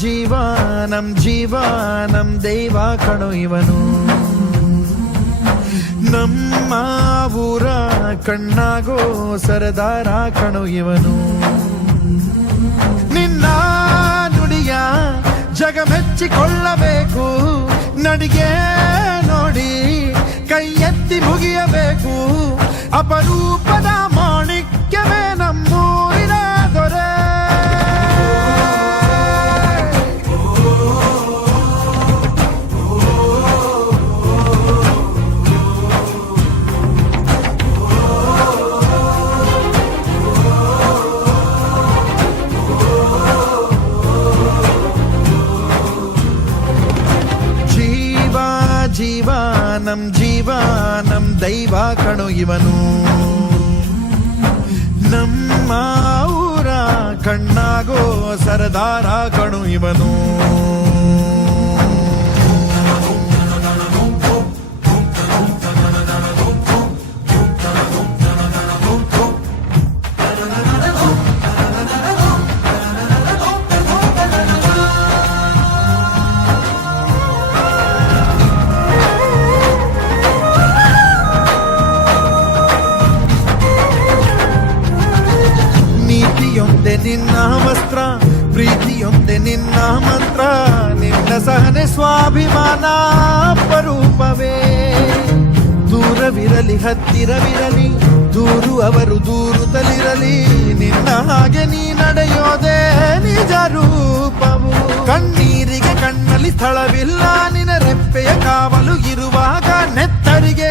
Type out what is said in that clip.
ಜೀವ ನಮ್ ದೈವ ಕಣೋ ಇವನು. ನಮ್ಮ ಊರ ಕಣ್ಣಾಗೋ ಸರದಾರ ಕಣೋ ಇವನು. ನಿನ್ನ ನುಡಿಯ ಜಗ ಮೆಚ್ಚಿಕೊಳ್ಳಬೇಕು, ನಡಿಗೆ ನೋಡಿ ಕೈ ಎತ್ತಿ ಮುಗಿಯಬೇಕು. ಅಪರೂಪದ ಮಾಣಿಕ್ಯವೇ ನಮ್ಮೂರಿನ ದೊರೆ. ಜೀವ ನಮ್ ದೈವ ಕಣೋ ಇವನು. ನಮ್ಮ ಊರ ಕಣ್ಣಾಗೋ ಸರದಾರ ಕಣೋ ಇವನು. ನಿನ್ನ ವಸ್ತ್ರ ಪ್ರೀತಿಯೊಂದೆ ನಿನ್ನ ಮಂತ್ರ, ನಿನ್ನ ಸಹನೆ ಸ್ವಾಭಿಮಾನ ಅಪರೂಪವೇ. ದೂರವಿರಲಿ ಹತ್ತಿರವಿರಲಿ, ದೂರು ಅವರು ದೂರುತ್ತಲಿರಲಿ, ನಿನ್ನ ಹಾಗೆ ನೀ ನಡೆಯೋದೇ ನಿಜ ರೂಪವು. ಕಣ್ಣೀರಿಗೆ ಕಣ್ಣಲ್ಲಿ ಸ್ಥಳವಿಲ್ಲ, ನಿನ್ನ ರೆಪ್ಪೆಯ ಕಾವಲು ಇರುವಾಗ ನೆತ್ತರಿಗೆ